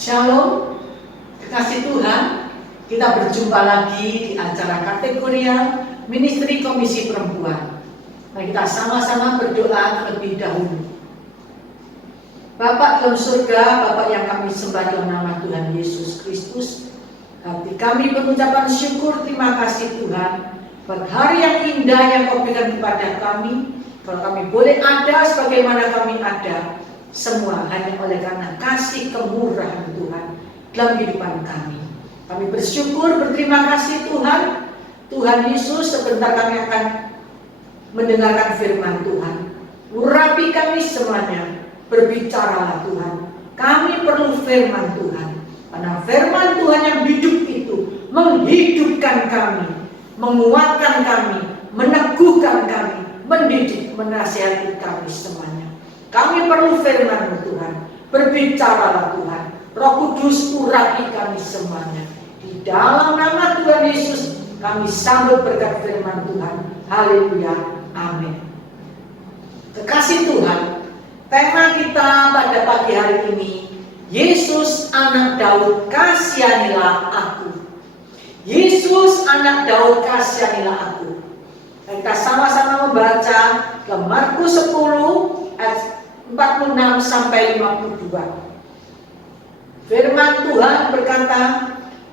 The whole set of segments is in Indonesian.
Shalom, kekasih Tuhan, kita berjumpa lagi di acara kategorial Ministry Komisi Perempuan. Mari kita sama-sama berdoa terlebih dahulu. Bapak dalam surga, Bapak yang kami sembah dalam nama Tuhan Yesus Kristus, hati kami berucapan syukur terima kasih Tuhan buat hari yang indah yang Kau berikan kepada kami. Kalau kami boleh ada sebagaimana kami ada, semua hanya oleh karena kasih kemurahan Tuhan dalam kehidupan kami. Kami bersyukur, berterima kasih Tuhan. Tuhan Yesus, sebentar kami akan mendengarkan firman Tuhan. Urapi kami semuanya, berbicaralah Tuhan. Kami perlu firman Tuhan, karena firman Tuhan yang hidup itu menghidupkan kami, menguatkan kami, meneguhkan kami, mendidik, menasihati kami semuanya. Kami perlu firman-Mu Tuhan. Berbicaralah Tuhan. Roh Kudus urapi kami semuanya. Di dalam nama Tuhan Yesus kami sambut berkat firman Tuhan. Haleluya. Amin. Kekasih Tuhan, tema kita pada pagi hari ini, Yesus anak Daud, kasihanilah aku. Yesus anak Daud, kasihanilah aku. Dan kita sama-sama membaca dalam Markus 10 ayat 46 sampai 52. Firman Tuhan berkata,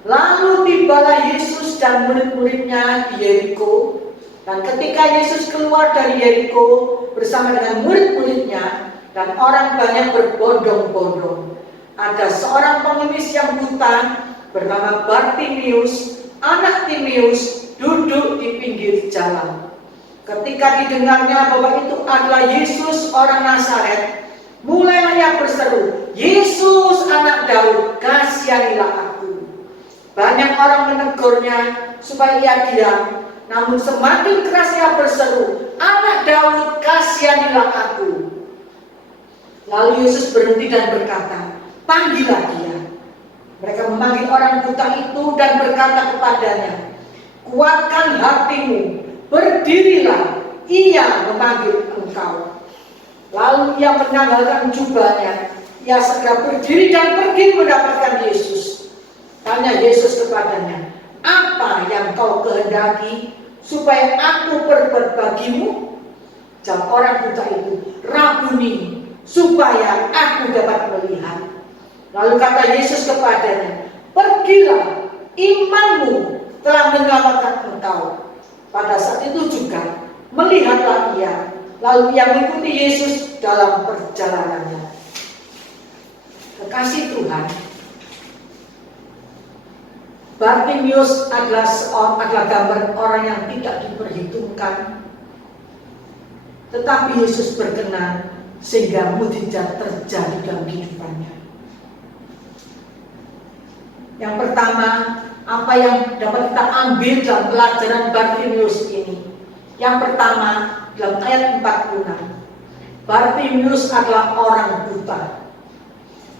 lalu tibalah Yesus dan murid-muridnya di Yeriko. Dan ketika Yesus keluar dari Yeriko bersama dengan murid-muridnya dan orang banyak berbondong-bondong, ada seorang pengemis yang buta bernama Bartimius, anak Timeus, duduk di pinggir jalan. Ketika didengarnya bahwa itu adalah Yesus orang Nazaret, mulailah ia berseru, Yesus anak Daud, kasihanilah aku. Banyak orang menegurnya supaya ia diam, namun semakin keras ia berseru, anak Daud, kasihanilah aku. Lalu Yesus berhenti dan berkata, panggillah dia. Mereka memanggil orang buta itu dan berkata kepadanya, kuatkan hatimu, berdirilah, ia memanggil engkau. Lalu ia menanggalkan jubahnya, ia segera berdiri dan pergi mendapatkan Yesus. Tanya Yesus kepadanya, apa yang kau kehendaki supaya aku perbuat bagimu? Jawab orang buta itu, Rabuni, supaya aku dapat melihat. Lalu kata Yesus kepadanya, pergilah, imanmu telah menyelamatkan engkau. Pada saat itu juga melihatlah ia, lalu ia mengikuti Yesus dalam perjalanannya. Kekasih Tuhan, Bartimius adalah gambar orang yang tidak diperhitungkan, tetapi Yesus berkenan sehingga mukjizat terjadi dalam kehidupannya. Yang pertama, apa yang dapat kita ambil dalam pelajaran Bartimius ini? Yang pertama, dalam ayat 46, Bartimius adalah orang buta.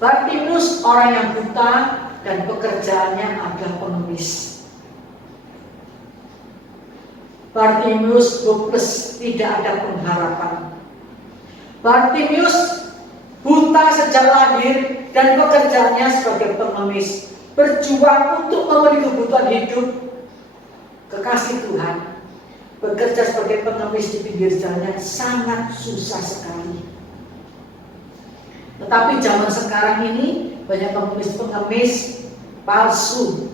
Bartimius orang yang buta dan pekerjaannya adalah pengemis. Bartimius hopeless, tidak ada pengharapan. Bartimius buta sejak lahir dan pekerjaannya sebagai pengemis, berjuang untuk memenuhi kebutuhan hidup. Kekasih Tuhan, bekerja sebagai pengemis di pinggir jalan sangat susah sekali. Tetapi zaman sekarang ini banyak pengemis-pengemis palsu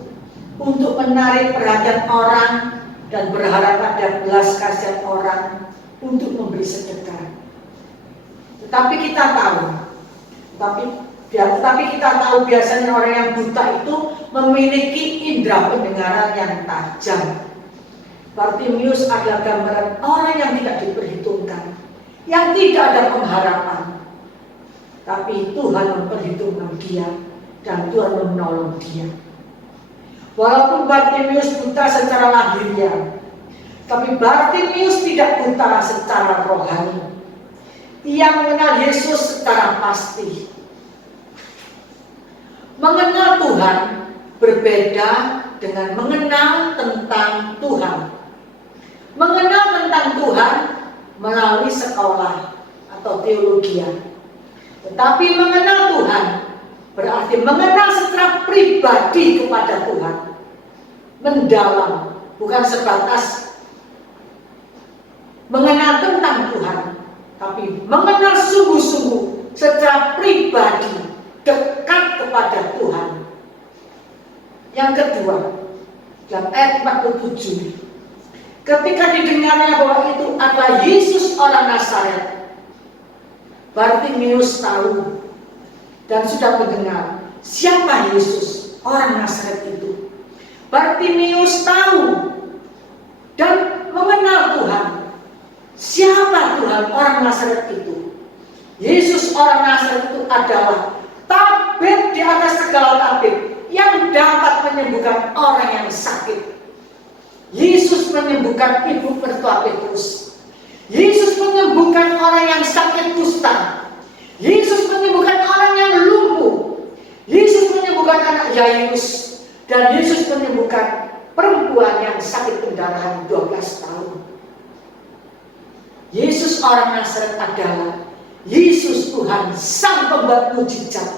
untuk menarik perhatian orang dan berharap ada belas kasihan orang untuk memberi sedekah. Tetapi kita tahu biasanya orang yang buta itu memiliki indera pendengaran yang tajam. Bartimius adalah gambaran orang yang tidak diperhitungkan, yang tidak ada pengharapan. Tapi Tuhan memperhitungkan dia dan Tuhan menolong dia. Walaupun Bartimius buta secara lahiriah, tapi Bartimius tidak buta secara rohani. Ia mengenal Yesus secara pasti. Mengenal Tuhan berbeda dengan mengenal tentang Tuhan. Mengenal tentang Tuhan melalui sekolah atau teologi. Tetapi mengenal Tuhan berarti mengenal secara pribadi kepada Tuhan. Mendalam, bukan sebatas mengenal tentang Tuhan, tapi mengenal sungguh-sungguh secara pribadi, dekat kepada Tuhan. Yang kedua, dalam ayat 47, ketika didengarnya bahwa itu adalah Yesus orang Nazaret, Bartimeus tahu dan sudah mendengar siapa Yesus orang Nazaret itu. Bartimeus tahu dan mengenal Tuhan. Siapa Tuhan orang Nazaret itu? Yesus orang Nazaret itu adalah tabib di atas segala tabib yang dapat menyembuhkan orang yang sakit. Yesus menyembuhkan ibu mertua Petrus. Yesus menyembuhkan orang yang sakit kusta. Yesus menyembuhkan orang yang lumpuh. Yesus menyembuhkan anak Yairus. Dan Yesus menyembuhkan perempuan yang sakit pendarahan 12 tahun. Yesus orang Nazaret adalah Yesus Tuhan, Sang Pembuat mujizat.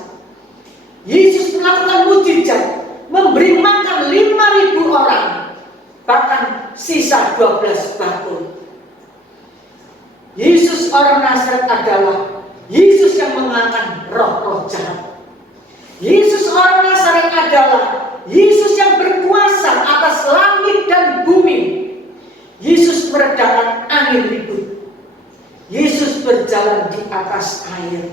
Yesus melakukan mujizat, memberi makan 5.000 orang, bahkan sisa 12 bakul. Yesus orang Nazaret adalah Yesus yang mengalahkan roh-roh jahat. Yesus orang Nazaret adalah Yesus yang berkuasa atas langit dan bumi. Yesus meredakan angin ribut. Yesus berjalan di atas air.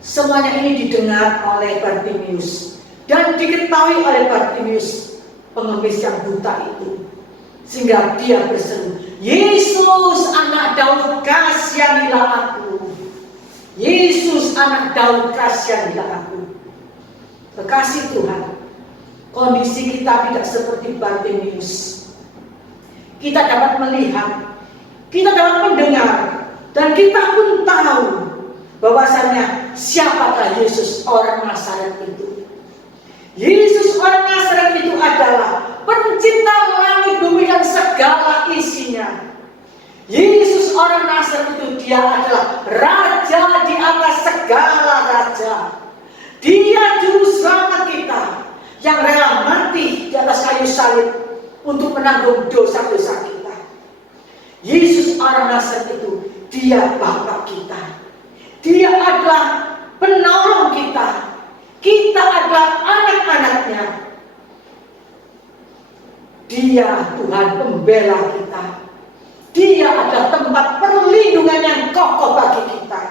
Semuanya ini didengar oleh Bartimeus dan diketahui oleh Bartimeus, pengemis yang buta itu. Sehingga dia berseru, Yesus anak Daud, kasihanilah aku. Yesus anak Daud, kasihanilah aku. Kekasih Tuhan, kondisi kita tidak seperti Bartimeus. Kita dapat melihat, kita dapat mendengar, dan kita pun tahu bahwasanya siapakah Yesus orang Nazaret itu. Yesus orang Nazaret itu adalah pencipta langit bumi dan segala isinya. Yesus orang Nazaret itu dia adalah raja di atas segala raja. Dia juru selamat kita yang rela mati di atas kayu salib untuk menanggung dosa-dosa kita. Yesus orang Nazaret itu dia Bapa kita. Dia adalah penolong kita. Kita adalah anak-anaknya. Dia Tuhan pembela kita. Dia adalah tempat perlindungan yang kokoh bagi kita.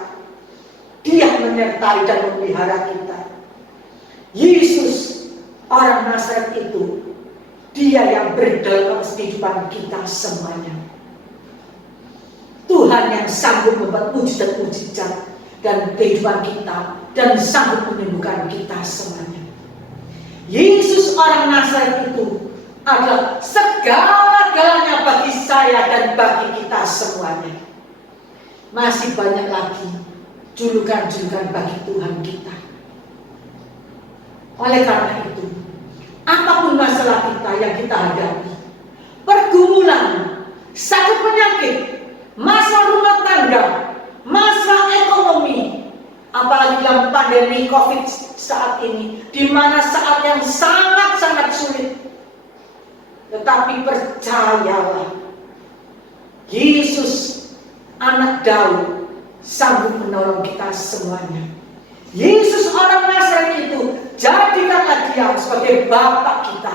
Dia menyertai dan memelihara kita. Yesus orang Nazaret itu dia yang berdalam kehidupan kita semuanya. Tuhan yang sanggup membuat mujizat-mujizat dan kehidupan kita dan sanggup menyembuhkan kita semuanya. Yesus orang Nazaret itu adalah segala-galanya bagi saya dan bagi kita semuanya. Masih banyak lagi julukan-julukan bagi Tuhan kita. Oleh karena itu, apapun masalah kita yang kita hadapi, pergumulan, sakit penyakit, masalah rumah tangga, masalah ekonomi, apalagi dalam pandemi COVID saat ini, di mana saat yang sangat-sangat sulit. Tetapi percayalah, Yesus anak Daud sanggup menolong kita semuanya. Yesus orang Nazaret itu, jadikanlah dia sebagai Bapa kita,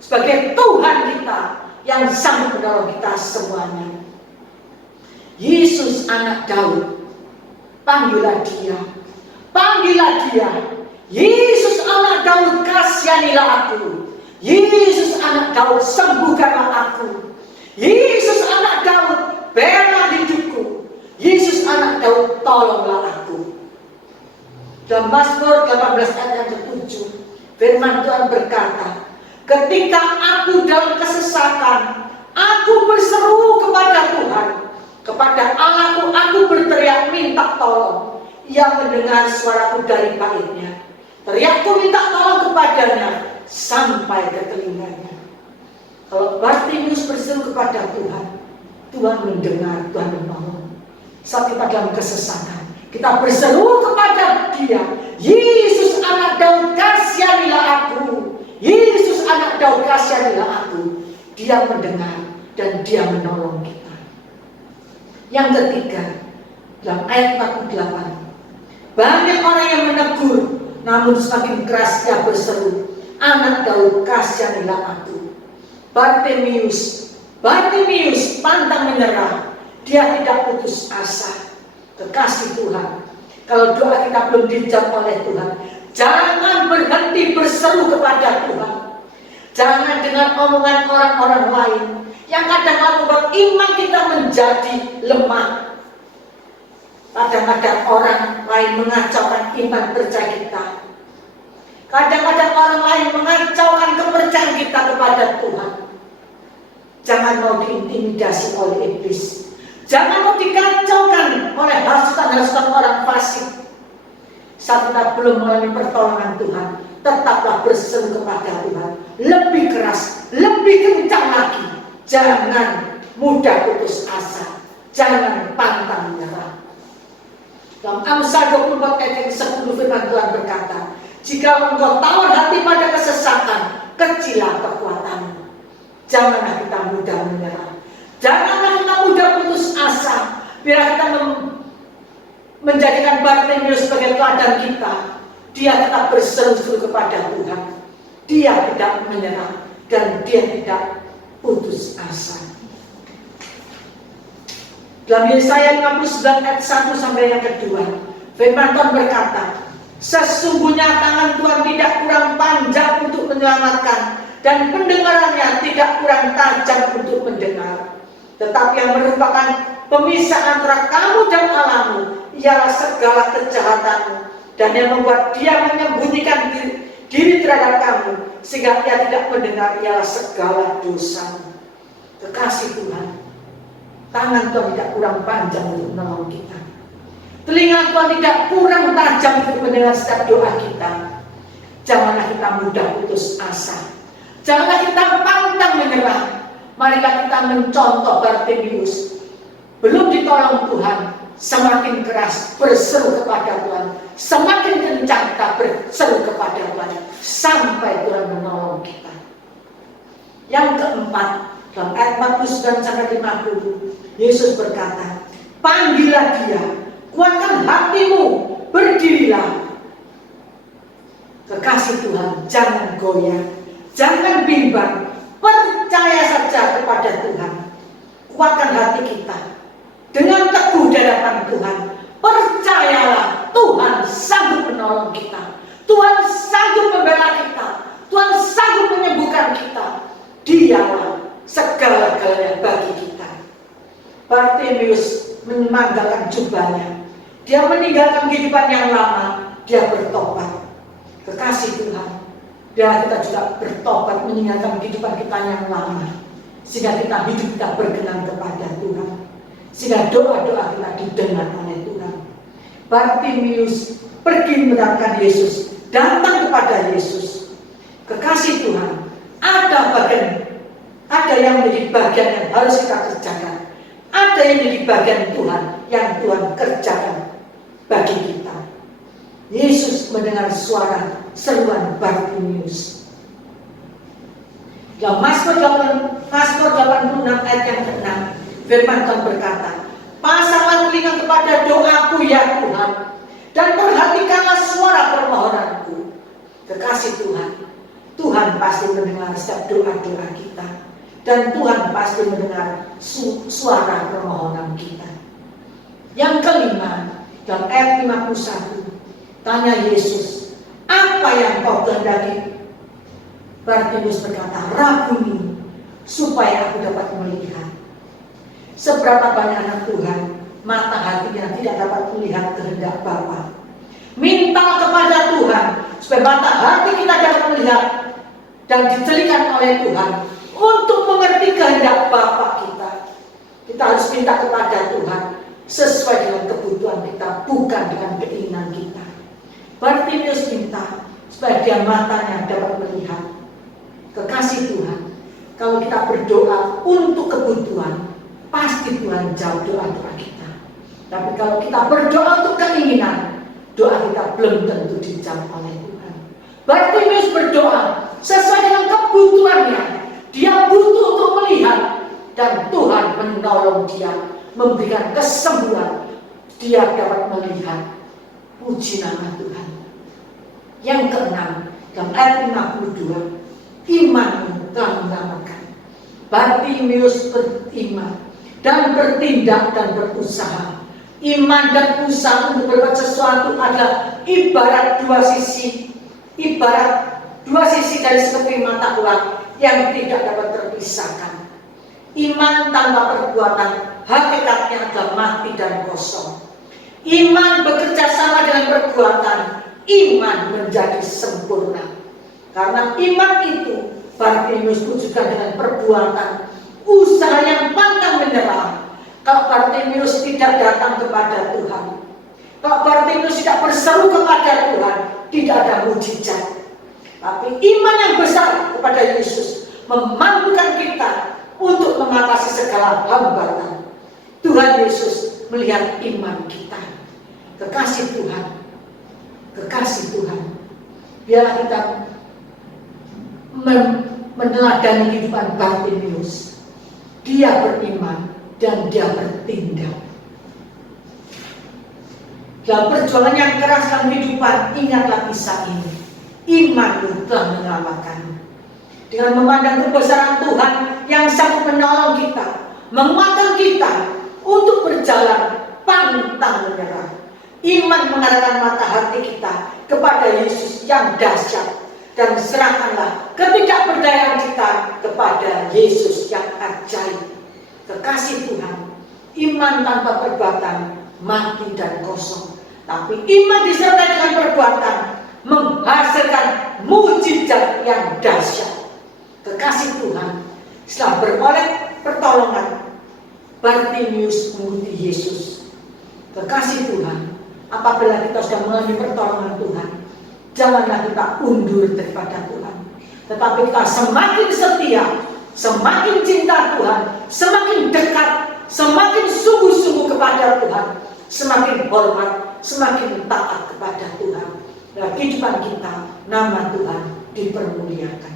sebagai Tuhan kita yang sanggup menolong kita semuanya. Yesus anak Daud, panggillah dia, panggillah dia. Yesus anak Daud, kasihanilah aku. Yesus anak Daud, sembuhkanlah aku. Yesus anak Daud, bela hidupku. Yesus anak Daud, tolonglah aku. Dalam Mazmur 18 ayat yang ke-7, firman Tuhan berkata, ketika aku dalam kesesatan, aku berseru kepada Tuhan, kepada Allahku aku berteriak minta tolong. Ia mendengar suaraku dari baitnya. Teriakku minta tolong kepadanya sampai ke telinganya. Kalau Bartimeus berseru kepada Tuhan, Tuhan mendengar, Tuhan menolong. Saat kita dalam kesesatan, kita berseru kepada dia, Yesus anak Daud, kasihanilah aku. Dia mendengar dan dia menolong kita. Yang ketiga, dalam ayat 48, banyak orang yang menegur, namun semakin keras dia berseru, Anak Daud, kasihanilah aku. Bartimeus pantang menyerah, dia tidak putus asa. Kekasih Tuhan, kalau doa kita belum dijawab oleh Tuhan, jangan berhenti berseru kepada Tuhan. Jangan dengar omongan orang-orang lain yang kadang-kadang membuat iman kita menjadi lemah. Kadang-kadang orang lain mengacaukan iman percaya kita. Kadang-kadang orang lain mengacaukan kepercayaan kita kepada Tuhan. Jangan mau diintimidasi oleh iblis. Jangan mau dikacaukan oleh hasutan-hasutan orang fasik. Saat kita belum mengalami pertolongan Tuhan, tetaplah berseru kepada Tuhan. Lebih keras, lebih kencang lagi. Jangan mudah putus asa. Jangan pantang menyerah. Dalam Amsal 24 ayat 10 firman Tuhan berkata, jika engkau tawar hati pada kesesatan, kecilah kekuatanmu. Janganlah kita mudah menyerah. Janganlah kita mudah putus asa. Biar kita menjadikan Bartimeus sebagai teladan kita. Dia tetap berseru-seru kepada Tuhan. Dia tidak menyerah dan dia tidak putus asa. Dalam Yesaya 59 ayat 1 sampai yang kedua, firman Tuhan berkata, sesungguhnya tangan Tuhan tidak kurang panjang untuk menyelamatkan, dan pendengarannya tidak kurang tajam untuk mendengar. Tetapi yang merupakan pemisah antara kamu dan Allahmu ialah segala kejahatanmu, dan yang membuat dia menyembunyikan diri terhadap kamu sehingga ia tidak mendengar ialah segala dosamu. Kekasih Tuhan, tangan Tuhan tidak kurang panjang untuk menolong kita. Telinga Tuhan tidak kurang tajam untuk mendengar setiap doa kita. Janganlah kita mudah putus asa. Janganlah kita pantang menyerah. Marilah kita mencontoh Bartimeus. Belum ditolong Tuhan, semakin keras berseru kepada Tuhan. Semakin kencang kita berseru kepada Tuhan sampai Tuhan menolong kita. Yang keempat, dalam ayat 49 sampai 50, Yesus berkata, panggillah dia, kuatkan hatimu, berdirilah. Kekasih Tuhan, jangan goyah, jangan bimbang, percaya saja kepada Tuhan. Kuatkan hati kita dengan teguh di hadapan Tuhan. Percayalah, Tuhan sanggup menolong kita. Tuhan sanggup membela kita. Tuhan sanggup menyembuhkan kita. Dialah segala-galanya bagi kita. Bartimeus memanggalkan jubahnya. Dia meninggalkan kehidupan yang lama. Dia bertobat. Kekasih Tuhan, biar kita juga bertobat meninggalkan kehidupan kita yang lama. Sehingga kita hidup kita berkenan kepada Tuhan. Sehingga doa-doa kita didengar oleh Tuhan. Bartimeus pergi mendapatkan Yesus. Datang kepada Yesus. Kekasih Tuhan, ada yang menjadi bagian yang harus kita kerjakan. Ada yang menjadi bagian Tuhan yang Tuhan kerjakan bagi kita. Yesus mendengar suara seruan Bartimeus. Dalam Mazmur 86 ayat yang ke-6, firman Tuhan berkata, pasanglah telinga kepada doaku ya Tuhan, dan perhatikanlah suara permohonanku. Kekasih Tuhan, Tuhan pasti mendengar setiap doa-doa kita. Dan Tuhan pasti mendengar suara permohonan kita. Yang kelima, dalam ayat 51, tanya Yesus, apa yang kau kehendaki? Bartimeus berkata, Rabuni, supaya aku dapat melihat. Seberapa banyak anak Tuhan, mata hatinya tidak dapat melihat kehendak Bapa. Minta kepada Tuhan, supaya mata hati kita dapat melihat dan dicelikan oleh Tuhan untuk mengerti kehendak Bapa kita. Kita harus minta kepada Tuhan sesuai dengan kebutuhan kita, bukan dengan keinginan kita. Bartimeus minta supaya dia matanya dapat melihat. Kekasih Tuhan, kalau kita berdoa untuk kebutuhan, pasti Tuhan jawab doa-doa kita. Tapi kalau kita berdoa untuk keinginan, doa kita belum tentu dijawab oleh Tuhan. Bartimeus berdoa sesuai dengan kebutuhannya. Dia butuh untuk melihat, dan Tuhan menolong dia, memberikan kesembuhan. Dia dapat melihat. Puji nama Tuhan. Yang keenam, dalam ayat 52, imanmu telah menyelamatkan. Bartimeus beriman dan bertindak dan berusaha. Iman dan usaha untuk berbuat sesuatu adalah ibarat dua sisi dari sekeping mata uang yang tidak dapat terpisahkan. Iman tanpa perbuatan hakikatnya adalah mati dan kosong. Iman bekerja sama dengan perbuatan, iman menjadi sempurna. Karena iman itu Bartimeus wujudkan dengan perbuatan, usaha yang pantang menyerah. Kalau Bartimeus tidak datang kepada Tuhan, kalau Bartimeus tidak berseru kepada Tuhan, tidak ada mujizat. Tapi iman yang besar kepada Yesus memampukan kita untuk mengatasi segala hambatan. Tuhan Yesus melihat iman kita. Kekasih Tuhan, biarlah kita meneladani kehidupan Bartimeus. Dia beriman dan dia bertindak. Dalam perjuangan yang keras dalam kehidupan, ingatlah kisah ini. Imanmu telah menyelamatkan. Dengan memandang kebesaran Tuhan yang sanggup menolong kita, menguatkan kita untuk berjalan pantang menyerah. Iman mengarahkan mata hati kita kepada Yesus yang dahsyat, dan serahkanlah ketidakberdayaan kita kepada Yesus yang ajaib. Kekasih Tuhan, iman tanpa perbuatan mati dan kosong. Tapi iman disertai dengan perbuatan menghasilkan mujizat yang dahsyat. Kekasih Tuhan, setelah beroleh pertolongan, Bartimeus mengikuti Yesus. Kekasih Tuhan, apabila kita sudah mengalami pertolongan Tuhan, janganlah kita undur daripada Tuhan, tetapi kita semakin setia, semakin cinta Tuhan, semakin dekat, semakin sungguh-sungguh kepada Tuhan, semakin hormat, semakin taat kepada Tuhan. Dalam kehidupan kita, nama Tuhan dipermuliakan.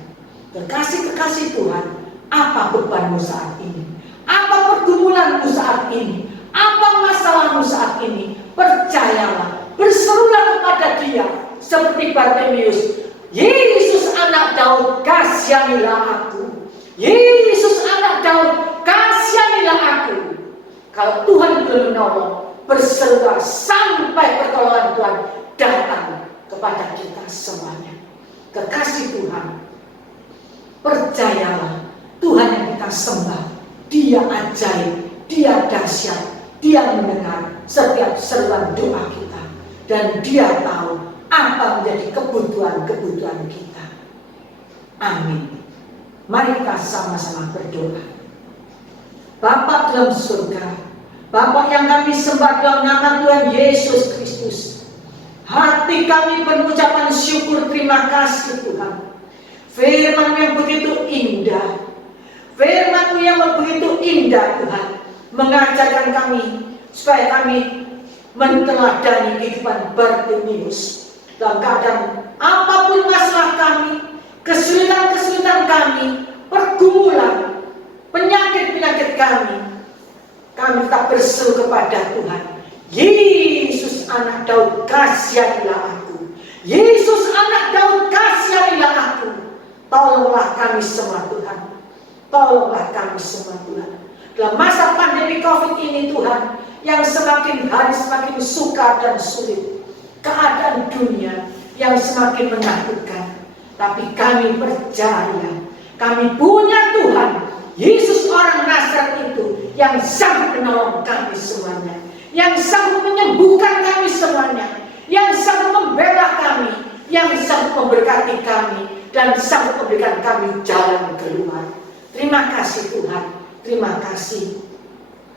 Kekasih Tuhan, apa bebanmu saat ini? Apa pergumulanmu saat ini? Apa masalahmu saat ini? Percayalah, berserulah kepada Dia seperti Bartimeus. Yesus anak Daud, kasihanilah aku. Yesus anak Daud, kasihanilah aku. Kalau Tuhan belum menolong, berserulah sampai pertolongan Tuhan datang kepada kita semuanya. Kekasih Tuhan, percayalah, Tuhan yang kita sembah, Dia ajaib, Dia dahsyat, Dia mendengar setiap seruan doa kita, dan Dia tahu apa menjadi kebutuhan-kebutuhan kita. Amin. Mari kita sama-sama berdoa. Bapa dalam surga, Bapa yang kami sembah dalam nama Tuhan Yesus Kristus, hati kami berucapan syukur terima kasih Tuhan. Firman yang begitu indah, Firman-Mu yang begitu indah Tuhan, mengajarkan kami supaya kami meneladani kehidupan Bartimeus. Dalam keadaan apapun masalah kami, kesulitan-kesulitan kami, pergumulan, penyakit-penyakit kami tetap berseru kepada Tuhan. Yesus anak Daud, kasihanilah aku. Yesus anak Daud, kasihanilah aku. Tolonglah kami semua Tuhan. Tolonglah kami semua Tuhan. Dalam masa pandemi COVID ini Tuhan, yang semakin hari semakin sukar dan sulit, keadaan dunia yang semakin menakutkan, tapi kami percaya, kami punya Tuhan, Yesus orang Nazaret itu, yang sanggup menolong kami semuanya, yang sanggup menyembuhkan kami semuanya, yang sanggup membela kami, yang sanggup memberkati kami, dan sanggup memberikan kami jalan keluar. Terima kasih Tuhan, terima kasih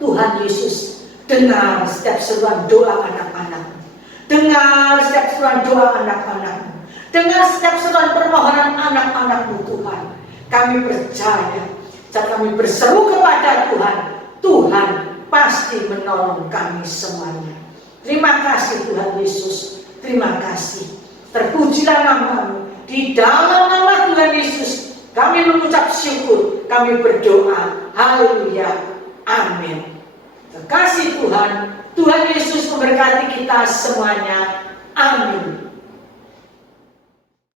Tuhan Yesus. Dengar setiap seruan doa anak-anak, dengar setiap seruan doa anak-anak, dengar setiap seruan permohonan anak-anak-Mu Tuhan. Kami percaya, saat kami berseru kepada Tuhan, Tuhan pasti menolong kami semuanya. Terima kasih Tuhan Yesus, terima kasih. Terpujilah nama-Mu, di dalam nama Tuhan Yesus Yesus, kami mengucap syukur, kami berdoa. Haleluya. Amin. Terkasih Tuhan, Tuhan Yesus memberkati kita semuanya. Amin.